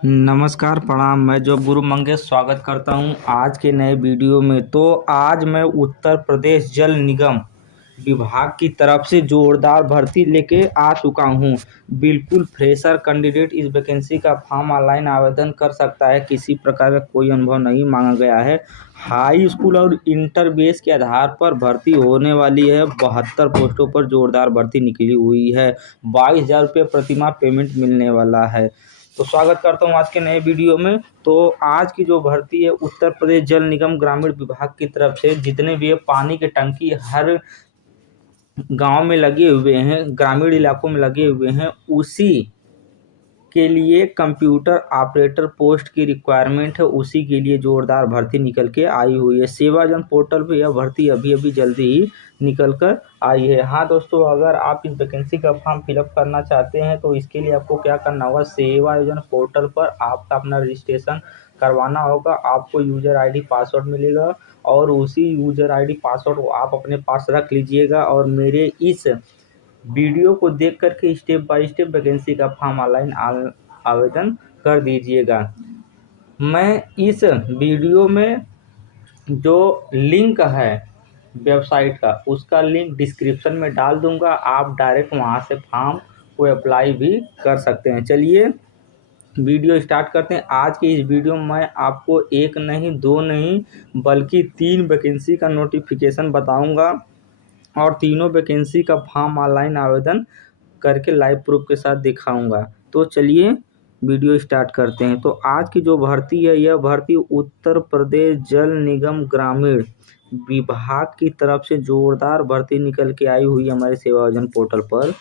नमस्कार प्रणाम। मैं जो गुरु मंगेश स्वागत करता हूं आज के नए वीडियो में। तो आज मैं उत्तर प्रदेश जल निगम विभाग की तरफ से जोरदार भर्ती लेके आ चुका हूं। बिल्कुल फ्रेशर कैंडिडेट इस वैकेंसी का फॉर्म ऑनलाइन आवेदन कर सकता है। किसी प्रकार का कोई अनुभव नहीं मांगा गया है। हाई स्कूल और इंटर बेस के आधार पर भर्ती होने वाली है। 72 पोस्टों पर जोरदार भर्ती निकली हुई है। 22,000 रुपये प्रतिमाह पेमेंट मिलने वाला है। तो स्वागत करता हूं आज के नए वीडियो में। तो आज की जो भर्ती है उत्तर प्रदेश जल निगम ग्रामीण विभाग की तरफ से जितने भी पानी के टंकी हर गांव में लगे हुए हैं, ग्रामीण इलाकों में लगे हुए हैं, उसी के लिए कंप्यूटर ऑपरेटर पोस्ट की रिक्वायरमेंट है। उसी के लिए जोरदार भर्ती निकल के आई हुई है। सेवाजन पोर्टल पे यह भर्ती अभी अभी जल्दी ही निकल कर आई है। हाँ दोस्तों, अगर आप इस वैकेंसी का फॉर्म फिलअप करना चाहते हैं तो इसके लिए आपको क्या करना होगा, सेवायोजन पोर्टल पर आपका अपना रजिस्ट्रेशन करवाना होगा। आपको यूजर आईडी पासवर्ड मिलेगा और उसी यूजर आईडी पासवर्ड को आप अपने पास रख लीजिएगा और मेरे इस वीडियो को देख करके स्टेप बाय स्टेप वैकेंसी का फॉर्म ऑनलाइन आवेदन कर दीजिएगा। मैं इस वीडियो में जो लिंक है वेबसाइट का, उसका लिंक डिस्क्रिप्शन में डाल दूंगा। आप डायरेक्ट वहां से फॉर्म को अप्लाई भी कर सकते हैं। चलिए वीडियो स्टार्ट करते हैं। आज की इस वीडियो में मैं आपको एक नहीं, दो नहीं, बल्कि 3 वैकेंसी का नोटिफिकेशन बताऊंगा और तीनों वैकेंसी का फॉर्म ऑनलाइन आवेदन करके लाइव प्रूफ के साथ दिखाऊंगा। तो चलिए वीडियो स्टार्ट करते हैं। तो आज की जो भर्ती है, यह भर्ती उत्तर प्रदेश जल निगम ग्रामीण विभाग की तरफ से जोरदार भर्ती निकल के आई हुई है हमारे सेवायोजन पोर्टल पर।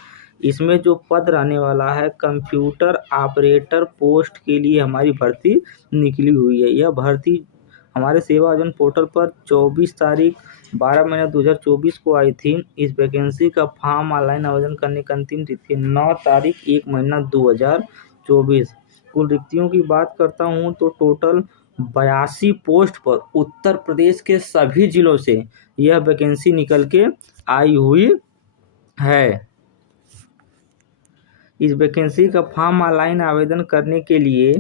इसमें जो पद रहने वाला है कंप्यूटर ऑपरेटर पोस्ट के लिए हमारी भर्ती निकली हुई है। यह भर्ती हमारे सेवायोजन पोर्टल पर 24 तारीख 12 महीना 2024 को आई थी। इस वैकेंसी का फॉर्म ऑनलाइन आवेदन करने की अंतिम तिथि 9 तारीख 1 महीना 2024। कुल रिक्तियों की बात करता हूँ तो टोटल 82 पोस्ट पर उत्तर प्रदेश के सभी जिलों से यह वैकेंसी निकल के आई हुई है। इस वैकेंसी का फॉर्म ऑनलाइन आवेदन करने के लिए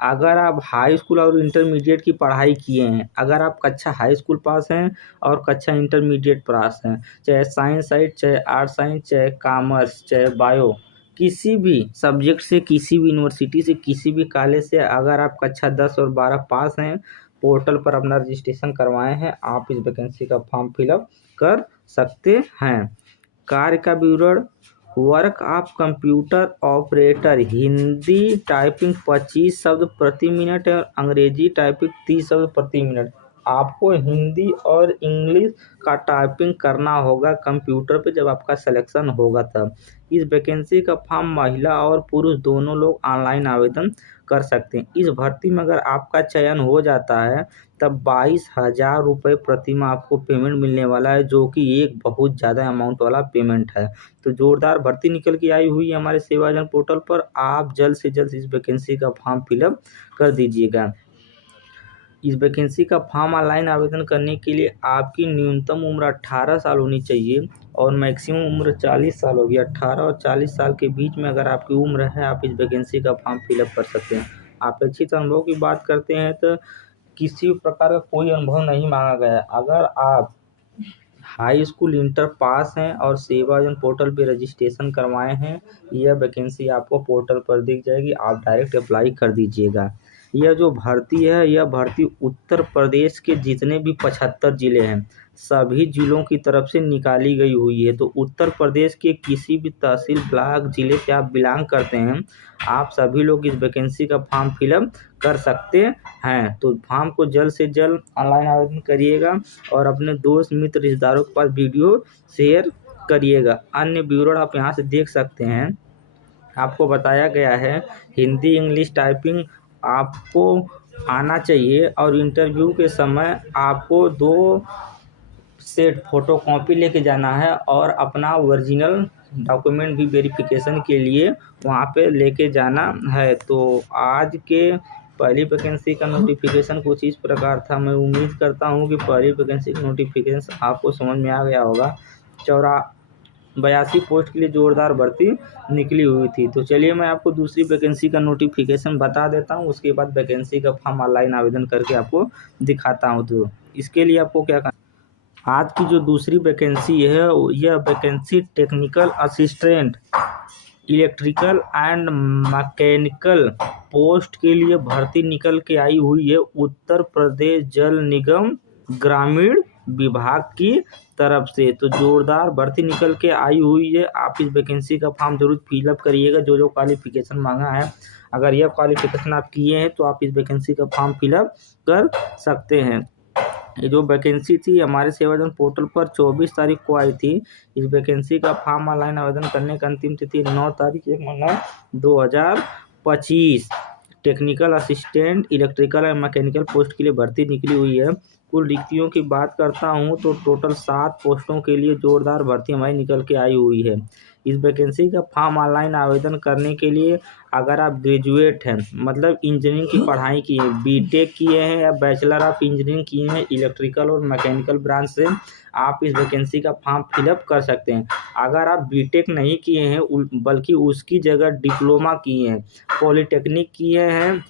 अगर आप हाई स्कूल और इंटरमीडिएट की पढ़ाई किए हैं, अगर आप कक्षा हाई स्कूल पास हैं और कक्षा इंटरमीडिएट पास हैं, चाहे साइंस साइड, चाहे आर्ट साइंस, चाहे कॉमर्स, चाहे बायो, किसी भी सब्जेक्ट से, किसी भी यूनिवर्सिटी से, किसी भी कॉलेज से अगर आप कक्षा 10 और 12 पास हैं, पोर्टल पर अपना रजिस्ट्रेशन करवाए हैं, आप इस वैकेंसी का फॉर्म फिलअप कर सकते हैं। कार्य का विवरण: work of computer operator, Hindi typing 25 शब्द प्रति मिनट और अंग्रेजी टाइपिंग 30 शब्द प्रति मिनट। आपको हिंदी और इंग्लिश का टाइपिंग करना होगा कंप्यूटर पे जब आपका सिलेक्शन होगा तब। इस वैकेंसी का फॉर्म महिला और पुरुष दोनों लोग ऑनलाइन आवेदन कर सकते हैं। इस भर्ती में अगर आपका चयन हो जाता है तब 22,000 रुपये प्रतिमाह आपको पेमेंट मिलने वाला है, जो कि एक बहुत ज़्यादा अमाउंट वाला पेमेंट है। तो जोरदार भर्ती निकल के आई हुई है हमारे सेवायोजन पोर्टल पर। आप जल्द से जल्द इस वैकेंसी का फॉर्म फिलअप कर दीजिएगा। इस वैकेंसी का फॉर्म ऑनलाइन आवेदन करने के लिए आपकी न्यूनतम उम्र 18 साल होनी चाहिए और मैक्सिमम उम्र 40 साल होगी। 18 और 40 साल के बीच में अगर आपकी उम्र है, आप इस वैकेंसी का फॉर्म फिलअप कर सकते हैं। अपेक्षित अनुभव की बात करते हैं तो किसी प्रकार का कोई अनुभव नहीं मांगा गया है। अगर आप हाई स्कूल इंटर पास हैं और सेवायोजन पोर्टल पे रजिस्ट्रेशन करवाए हैं, यह वैकेंसी आपको पोर्टल पर दिख जाएगी। आप डायरेक्ट अप्लाई कर दीजिएगा। यह जो भर्ती है, यह भर्ती उत्तर प्रदेश के जितने भी 75 ज़िले हैं, सभी ज़िलों की तरफ से निकाली गई हुई है। तो उत्तर प्रदेश के किसी भी तहसील, ब्लॉक, ज़िले से आप बिलोंग करते हैं, आप सभी लोग इस वैकेंसी का फॉर्म फिलअप कर सकते हैं। तो फॉर्म को जल्द से जल्द ऑनलाइन आवेदन करिएगा और अपने दोस्त, मित्र, रिश्तेदारों के पास वीडियो शेयर करिएगा। अन्य विवरण आप यहाँ से देख सकते हैं। आपको बताया गया है हिंदी इंग्लिश टाइपिंग आपको आना चाहिए और इंटरव्यू के समय आपको 2 सेट फोटोकॉपी लेके जाना है और अपना ओरिजिनल डॉक्यूमेंट भी वेरिफिकेशन के लिए वहाँ पे लेके जाना है। तो आज के पहली वैकेंसी का नोटिफिकेशन कुछ इस प्रकार था। मैं उम्मीद करता हूँ कि पहली वैकेंसी का नोटिफिकेशन आपको समझ में आ गया होगा। 82 पोस्ट के लिए जोरदार भर्ती निकली हुई थी। तो चलिए मैं आपको दूसरी वैकेंसी का नोटिफिकेशन बता देता हूँ, उसके बाद वैकेंसी का फॉर्म ऑनलाइन आवेदन करके आपको दिखाता हूँ। तो इसके लिए आपको क्या करना, आज की जो दूसरी वैकेंसी है यह vacancy technical assistant electrical and mechanical post के लिए भर्ती निकल के आई हुई है उत्तर प्रदेश जल निगम ग्रामीण विभाग की तरफ से। तो जोरदार भर्ती निकल के आई हुई है। आप इस वैकेंसी का फॉर्म जरूर फिलअप करिएगा, जो जो क्वालिफिकेशन मांगा है। अगर यह क्वालिफिकेशन आप किए हैं तो आप इस वैकेंसी का फॉर्म फिलअप कर सकते हैं। ये जो वैकेंसी थी हमारे सेवाजन पोर्टल पर 24 तारीख को आई थी। इस वैकेंसी का फॉर्म ऑनलाइन आवेदन करने का अंतिम तिथि 9 तारीख 1 महीना 2025। Technical assistant electrical and mechanical post के लिए भर्ती निकली हुई है। कुल रिक्तियों की बात करता हूँ तो टोटल 7 पोस्टों के लिए जोरदार भर्ती हमारी निकल के आई हुई है। इस वैकेंसी का फॉर्म ऑनलाइन आवेदन करने के लिए अगर आप ग्रेजुएट हैं, मतलब इंजीनियरिंग की पढ़ाई किए हैं, बीटेक किए हैं या बैचलर ऑफ इंजीनियरिंग किए हैं इलेक्ट्रिकल और मैकेनिकल ब्रांच से, आप इस वैकेंसी का फॉर्म फिलअप कर सकते हैं। अगर आप बीटेक नहीं किए हैं बल्कि उसकी जगह डिप्लोमा किए हैं, पॉलीटेक्निक किए हैं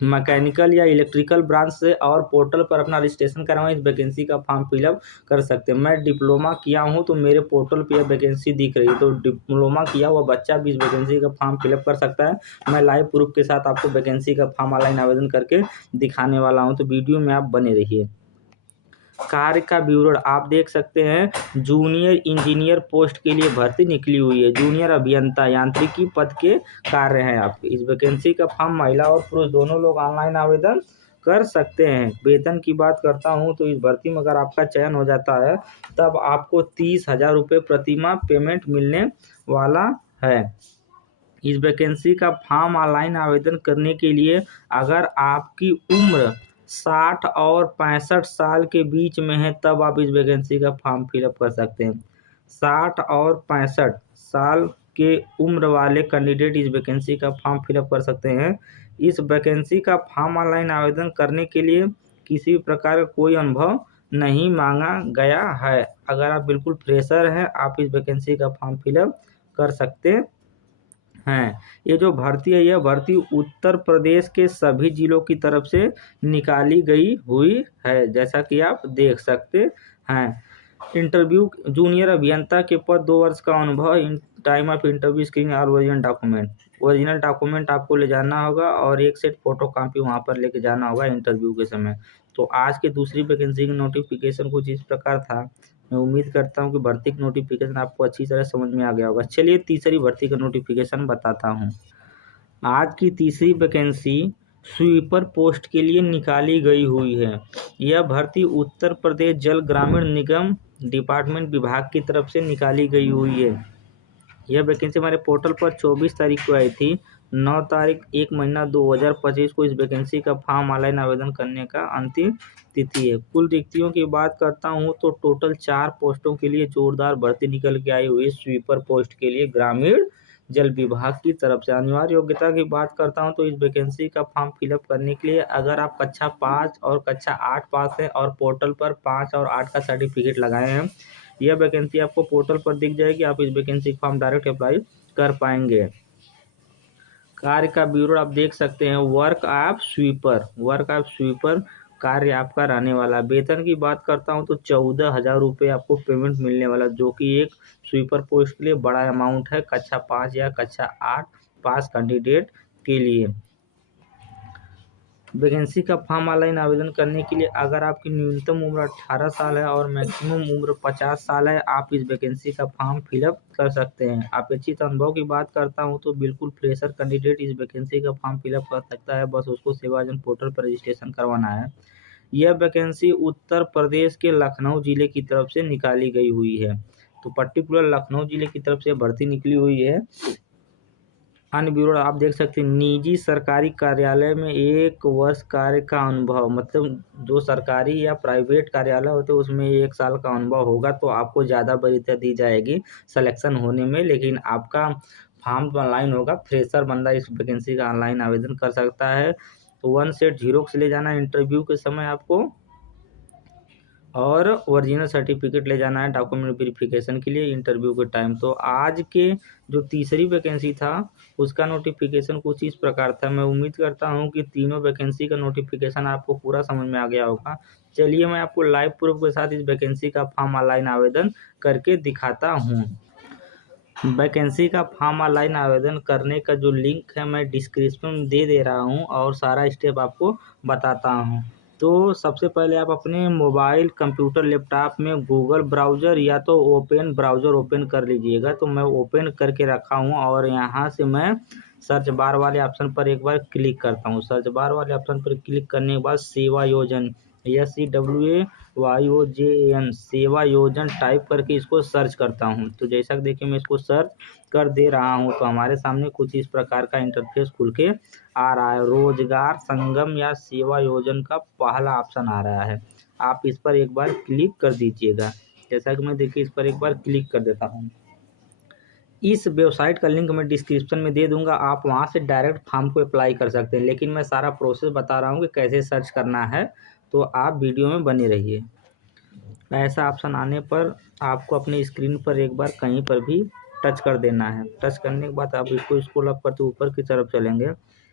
मैकेनिकल या इलेक्ट्रिकल ब्रांच से और पोर्टल पर अपना रजिस्ट्रेशन करवाएं, इस वैकेंसी का फॉर्म फिलअप कर सकते हैं। मैं डिप्लोमा किया हूं तो मेरे पोर्टल पे यह वैकेंसी दिख रही है, तो डिप्लोमा किया हुआ बच्चा भी इस वैकेंसी का फॉर्म फिलअप कर सकता है। मैं लाइव प्रूफ के साथ आपको वैकेंसी का फॉर्म ऑनलाइन आवेदन करके दिखाने वाला हूँ, तो वीडियो में आप बने रहिए। कार्य का विवरण आप देख सकते हैं। जूनियर इंजीनियर पोस्ट के लिए भर्ती निकली हुई है। जूनियर अभियंता यांत्रिकी पद के कार्य हैं आपके। इस वैकेंसी का फॉर्म महिला और पुरुष दोनों लोग ऑनलाइन आवेदन कर सकते हैं। वेतन की बात करता हूं तो इस भर्ती में अगर आपका चयन हो जाता है तब आपको 30,000 रुपये प्रतिमाह पेमेंट मिलने वाला है। इस वैकेंसी का फॉर्म ऑनलाइन आवेदन करने के लिए अगर आपकी उम्र 60 और 65 साल के बीच में है तब आप इस वैकेंसी का फॉर्म फिलअप कर सकते हैं। 60 और 65 साल के उम्र वाले कैंडिडेट इस वैकेंसी का फॉर्म फिलअप कर सकते हैं। इस वैकेंसी का फॉर्म ऑनलाइन आवेदन करने के लिए किसी प्रकार का कोई अनुभव नहीं मांगा गया है। अगर आप बिल्कुल फ्रेशर हैं आप इस वैकेंसी का फॉर्म फिलअप कर सकते हैं। ये जो भर्ती है यह भर्ती उत्तर प्रदेश के सभी जिलों की तरफ से निकाली गई हुई है, जैसा कि आप देख सकते हैं। इंटरव्यू जूनियर अभियंता के पद 2 वर्ष का अनुभव। In time of interview screening और ओरिजिनल डॉक्यूमेंट आपको ले जाना होगा और एक सेट फोटो कॉपी वहाँ पर लेके जाना होगा इंटरव्यू के समय। तो आज की दूसरी वैकेंसी की नोटिफिकेशन कुछ इस प्रकार था। मैं उम्मीद करता हूँ कि भर्ती की नोटिफिकेशन आपको अच्छी तरह समझ में आ गया होगा। चलिए तीसरी भर्ती का नोटिफिकेशन बताता हूँ। आज की तीसरी वैकेंसी स्वीपर पोस्ट के लिए निकाली गई हुई है। यह भर्ती उत्तर प्रदेश जल ग्रामीण निगम डिपार्टमेंट विभाग की तरफ से निकाली गई हुई है। यह वैकेंसी हमारे पोर्टल पर 24 तारीख को आई थी। 9 तारीख 1 महीना 2025 को इस वैकेंसी का फॉर्म ऑनलाइन आवेदन करने का अंतिम तिथि है। कुल रिक्तियों की बात करता हूँ तो टोटल 4 पोस्टों के लिए जोरदार भर्ती निकल के आई हुई है स्वीपर पोस्ट के लिए ग्रामीण जल विभाग की तरफ से। अनिवार्य योग्यता की बात करता हूं तो इस वैकेंसी का फॉर्म फिलअप करने के लिए अगर आप कक्षा 5 और कक्षा 8 पास हैं और पोर्टल पर 5 और 8 का सर्टिफिकेट लगाए हैं, यह वैकेंसी आपको पोर्टल पर दिख जाएगी। आप इस वैकेंसी का फॉर्म डायरेक्ट अप्लाई कर पाएंगे। कार्य का ब्यूरो आप देख सकते हैं। वर्क ऑफ स्वीपर कार्य आपका रहने वाला। वेतन की बात करता हूं तो 14,000 रुपये आपको पेमेंट मिलने वाला, जो कि एक स्वीपर पोस्ट के लिए बड़ा अमाउंट है कक्षा 5 या कक्षा 8 पास कैंडिडेट के लिए। वैकेंसी का फॉर्म ऑनलाइन आवेदन करने के लिए अगर आपकी न्यूनतम उम्र 18 साल है और मैक्सिमम उम्र 50 साल है आप इस वैकेंसी का फॉर्म फिलअप कर सकते हैं। अपेक्षित अनुभव की बात करता हूं तो बिल्कुल फ्रेशर कैंडिडेट इस वैकेंसी का फॉर्म फिलअप कर सकता है, बस उसको सेवाजन पोर्टल पर रजिस्ट्रेशन करवाना है। यह वैकेंसी उत्तर प्रदेश के लखनऊ जिले की तरफ से निकाली गई हुई है। तो पर्टिकुलर लखनऊ जिले की तरफ से भर्ती निकली हुई है। अन्य ब्यूरो आप देख सकते हैं। निजी सरकारी कार्यालय में 1 वर्ष कार्य का अनुभव, मतलब जो सरकारी या प्राइवेट कार्यालय होते हैं उसमें 1 साल का अनुभव होगा तो आपको ज़्यादा वरीयता दी जाएगी सिलेक्शन होने में, लेकिन आपका फॉर्म तो ऑनलाइन होगा। फ्रेशर बंदा इस वैकेंसी का ऑनलाइन आवेदन कर सकता है। 1 सेट जीरोक्स ले जाना इंटरव्यू के समय आपको और ओरिजिनल सर्टिफिकेट ले जाना है डॉक्यूमेंट वेरिफिकेशन के लिए इंटरव्यू के टाइम। तो आज के जो तीसरी वैकेंसी था उसका नोटिफिकेशन कुछ इस प्रकार था। मैं उम्मीद करता हूं कि तीनों वैकेंसी का नोटिफिकेशन आपको पूरा समझ में आ गया होगा। चलिए मैं आपको लाइव प्रूफ के साथ इस वैकेंसी का फॉर्म ऑनलाइन आवेदन करके दिखाता हूँ। वैकेंसी का फॉर्म ऑनलाइन आवेदन करने का जो लिंक है मैं डिस्क्रिप्शन में दे रहा हूँ और सारा स्टेप आपको बताता हूँ। तो सबसे पहले आप अपने मोबाइल, कंप्यूटर, लैपटॉप में गूगल ब्राउज़र या तो ओपन ब्राउज़र ओपन कर लीजिएगा। तो मैं ओपन करके रखा हूँ और यहाँ से मैं सर्च बार वाले ऑप्शन पर एक बार क्लिक करता हूँ। सर्च बार वाले ऑप्शन पर क्लिक करने के बाद सेवा योजन SEWAYOJN सेवा योजन टाइप करके इसको सर्च करता हूँ। तो जैसा कि देखिए मैं इसको सर्च कर दे रहा हूँ तो हमारे सामने कुछ इस प्रकार का इंटरफेस खुल के आ रहा है। रोजगार संगम या सेवा योजन का पहला ऑप्शन आ रहा है, आप इस पर एक बार क्लिक कर दीजिएगा। जैसा कि मैं देखिए इस पर एक बार क्लिक कर देता हूँ। इस वेबसाइट का लिंक मैं डिस्क्रिप्शन में दे दूंगा, आप वहां से डायरेक्ट फॉर्म को अप्लाई कर सकते हैं, लेकिन मैं सारा प्रोसेस बता रहा हूँ कि कैसे सर्च करना है, तो आप वीडियो में बने रहिए। ऐसा ऑप्शन आने पर आपको अपनी स्क्रीन पर एक बार कहीं पर भी टच कर देना है। टच करने के बाद आप इसको स्क्रॉल अप करते ऊपर की तरफ चलेंगे।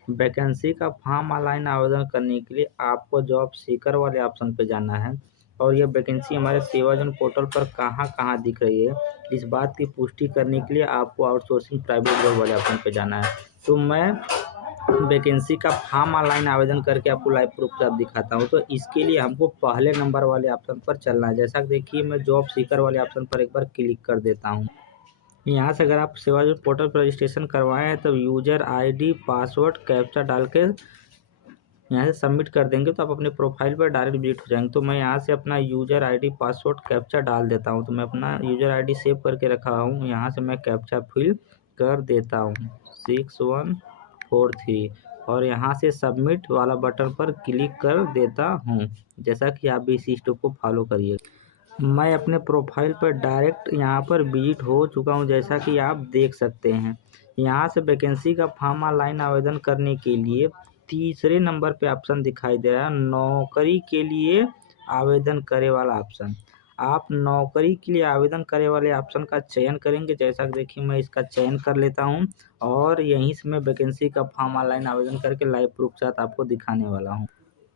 वैकेंसी का फॉर्म ऑनलाइन आवेदन करने के लिए आपको जॉब सीकर वाले ऑप्शन पे जाना है और यह वैकेंसी हमारे सेवाजन पोर्टल पर कहाँ कहाँ दिख रही है, इस बात की पुष्टि करने के लिए आपको आउटसोर्सिंग प्राइवेट जॉब वाले ऑप्शन पे जाना है। तो मैं वैकेंसी का फॉर्म ऑनलाइन आवेदन करके आपको लाइव प्रूफ के साथ दिखाता हूँ। तो इसके लिए हमको पहले नंबर वाले ऑप्शन पर चलना है। जैसा कि देखिए मैं जॉब सीकर वाले ऑप्शन पर एक बार क्लिक कर देता हूँ। यहाँ से अगर आप सेवाजन पोर्टल पर रजिस्ट्रेशन करवाएं हैं तो यूजर आईडी, पासवर्ड, कैप्चा डाल के यहाँ से सबमिट कर देंगे तो आप अपने प्रोफाइल पर डायरेक्ट विजिट हो जाएंगे। तो मैं यहाँ से अपना यूजर आईडी, पासवर्ड, कैप्चा डाल देता हूँ। तो मैं अपना यूजर आईडी सेव करके रखा हूँ, यहाँ से मैं कैप्चा फिल कर देता हूँ 6143 और यहाँ से सबमिट वाला बटन पर क्लिक कर देता हूँ। जैसा कि आप भी इसी स्टेप को फॉलो करिए। मैं अपने प्रोफाइल पर डायरेक्ट यहाँ पर विजिट हो चुका हूँ, जैसा कि आप देख सकते हैं। यहाँ से वैकेंसी का फॉर्म ऑनलाइन आवेदन करने के लिए तीसरे नंबर पे ऑप्शन दिखाई दे रहा है, नौकरी के लिए आवेदन करे वाला ऑप्शन। आप नौकरी के लिए आवेदन करे वाले ऑप्शन का चयन करेंगे। जैसा कि देखिए मैं इसका चयन कर लेता हूँ और यहीं से मैं वैकेंसी का फॉर्म ऑनलाइन आवेदन करके लाइव प्रूफ के साथ आपको दिखाने वाला हूँ।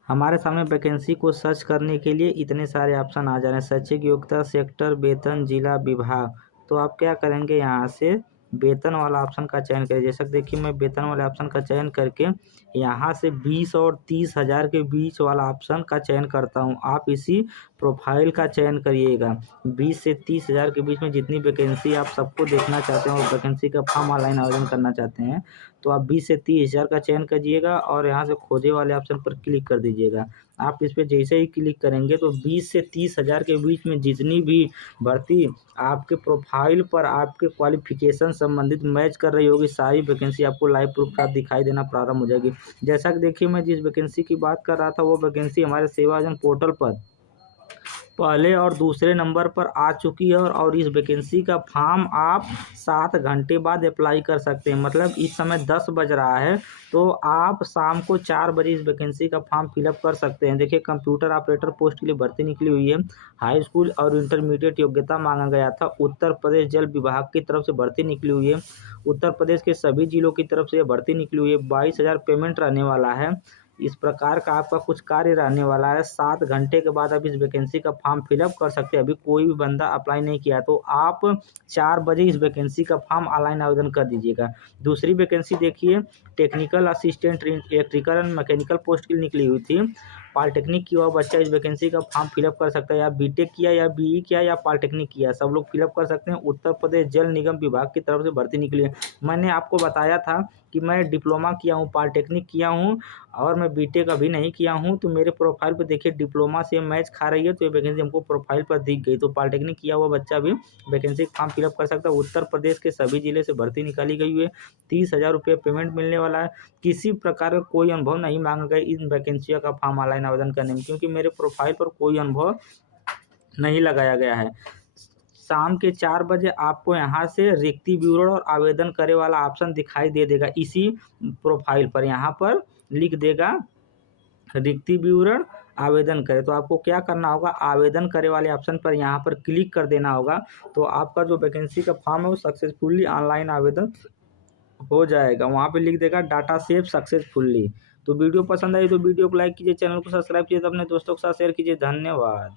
हमारे सामने वैकेंसी को सर्च करने के लिए इतने सारे ऑप्शन आ जा रहे हैं। शैक्षिक योग्यता, सेक्टर, वेतन, जिला, विभाग। तो आप क्या करेंगे, यहाँ से वेतन वाला ऑप्शन का चयन करें। जैसा कि देखिए मैं वेतन वाले ऑप्शन का चयन करके यहाँ से 20 और 30 हज़ार के बीच वाला ऑप्शन का चयन करता हूँ। आप इसी प्रोफाइल का चयन करिएगा। 20 से 30 हज़ार के बीच में जितनी वैकेंसी आप सबको देखना चाहते हैं और वैकेंसी का फॉर्म ऑनलाइन आवेदन करना चाहते हैं तो आप 20 से 30 हज़ार का चयन करिएगा और यहाँ से खोजे वाले ऑप्शन पर क्लिक कर दीजिएगा। आप इस पर जैसे ही क्लिक करेंगे तो 20 से 30 हज़ार के बीच में जितनी भी भर्ती आपके प्रोफाइल पर आपके क्वालिफिकेशन संबंधित मैच कर रही होगी, सारी वैकेंसी आपको लाइव प्रूफ का दिखाई देना प्रारंभ हो जाएगी। जैसा कि देखिए मैं जिस वैकेंसी की बात कर रहा था वो वैकेंसी हमारे सेवाजन पोर्टल पर पहले और दूसरे नंबर पर आ चुकी है और इस वैकेंसी का फॉर्म आप 7 घंटे बाद अप्लाई कर सकते हैं। मतलब इस समय 10 बज रहा है तो आप शाम को 4 बजे इस वैकेंसी का फॉर्म फिलअप कर सकते हैं। देखिए कंप्यूटर ऑपरेटर पोस्ट के लिए भर्ती निकली हुई है। हाई स्कूल और इंटरमीडिएट योग्यता मांगा गया था। उत्तर प्रदेश जल विभाग की तरफ से भर्ती निकली हुई है। उत्तर प्रदेश के सभी जिलों की तरफ से भर्ती निकली हुई है। 22,000 पेमेंट रहने वाला है। इस प्रकार का आपका कुछ कार्य रहने वाला है। 7 घंटे के बाद आप इस वैकेंसी का फॉर्म फिलअप कर सकते हैं। अभी कोई भी बंदा अप्लाई नहीं किया तो आप 4 बजे इस वैकेंसी का फॉर्म ऑनलाइन आवेदन कर दीजिएगा। दूसरी वैकेंसी देखिए, technical assistant electrical and mechanical post के लिए निकली हुई थी। पॉलिटेक्निक किया हुआ बच्चा इस वैकेंसी का फॉर्म फिलअप कर सकता है। या बीटेक किया या बीई किया या पॉलिटेक्निक किया, सब लोग फिलअप कर सकते हैं। उत्तर प्रदेश जल निगम विभाग की तरफ से भर्ती निकली है। मैंने आपको बताया था कि मैं डिप्लोमा किया हूँ, पॉलिटेक्निक किया हूँ और मैं बीटेक अभी नहीं किया हूँ। तो मेरे प्रोफाइल पर देखिए डिप्लोमा से मैच खा रही है तो ये वैकेंसी हमको प्रोफाइल पर दिख गई। तो पॉलिटेक्निक किया हुआ बच्चा भी वैकेंसी फॉर्म फिलअप कर सकता है। उत्तर प्रदेश के सभी जिले से भर्ती निकाली गई है। 30,000 रुपये पेमेंट मिलने वाला है। किसी प्रकार का कोई अनुभव नहीं मांगा गया इन वैकेंसियों का फॉर्म ऑनलाइन आवेदन करने में, क्योंकि मेरे प्रोफाइल पर कोई अनुभव नहीं लगाया गया है। शाम के 4 बजे आपको यहाँ से रिक्ति विवरण और आवेदन करे वाला ऑप्शन दिखाई दे देगा। इसी प्रोफाइल पर यहाँ पर लिख देगा रिक्ति विवरण आवेदन करें। तो आपको क्या करना होगा, आवेदन करे वाले ऑप्शन पर यहाँ पर क्लिक कर देना होगा। तो आपका जो वैकेंसी का फॉर्म है वो सक्सेसफुली ऑनलाइन आवेदन हो जाएगा। वहाँ पे लिख देगा डाटा सेव सक्सेसफुली। तो वीडियो पसंद आई तो वीडियो को लाइक कीजिए, चैनल को सब्सक्राइब कीजिए, तो अपने दोस्तों के साथ शेयर कीजिए। धन्यवाद।